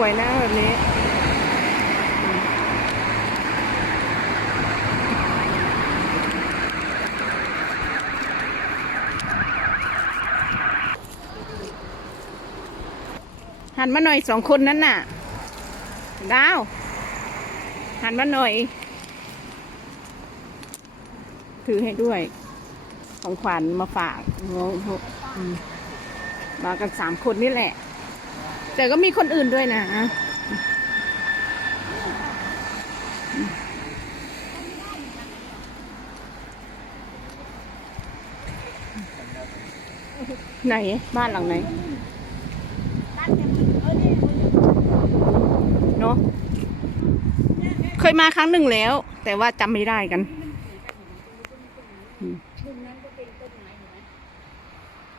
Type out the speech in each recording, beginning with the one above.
วยนะแบบนี้ หันมาหน่อยสองคนนั้นน่ะ ดาว หันมาหน่อย ถือให้ด้วย ของขวัญมาฝากงงมากันสามคนนี่แหละ แต่ก็มีคนอื่นด้วยนะ ไหน บ้านหลังไหนเนอะเคยมาครั้งหนึ่งแล้ว แต่ว่าจำไม่ได้กัน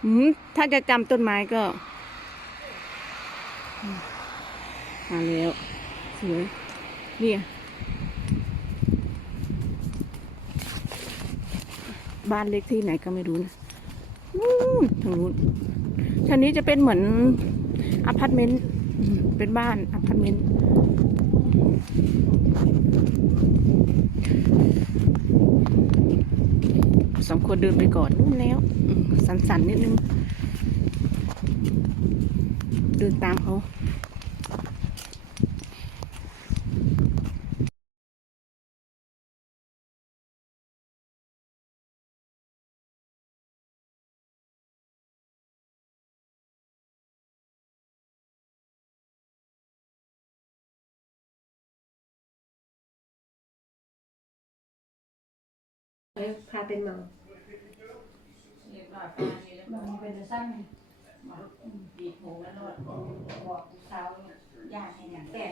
อืมถ้าจะจำต้นไม้ก็ มาแล้วสวยเนี่ยบ้านเล็กที่ไหนก็ไม่รู้นะนู่นทางนู้นทางนี้จะเป็นเหมือนอพาร์ตเมนต์เป็นบ้านอพาร์ตเมนต์สองคนเดินไปก่อนนู่นแล้ว สันๆนิดนึง เดินตามเขาพาเป็นเมามันเป็นสั้นบีบ หูแล้วนวดบอกสาวญาติให้อย่างแต่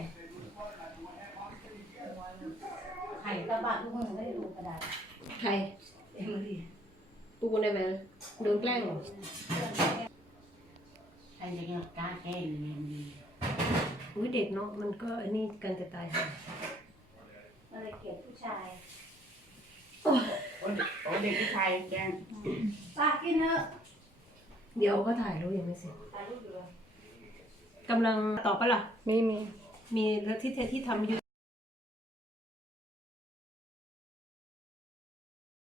ไข่ตะบาดทุกมือไม่ได้ดูกระดาษใครเอ็มดีปูได้ไหมโดนแกล้งเหรอใครจะเกี่ยวกล้าแก้ยังไงดีอุ้ยเด็กเนาะมันก็อันนี้กันจะตายค่ะอะไรเกลียดผู้ชายโอ้เด็กผู้ชายแกงปากกินเถอะ เดี๋ยวก็ถ่ายรูปยังไม่เสร็จถ่ายรูปอยู่เลยกำลังตอบปะล่ะ ไม่มี มีแล้วที่ที่ทำอยู่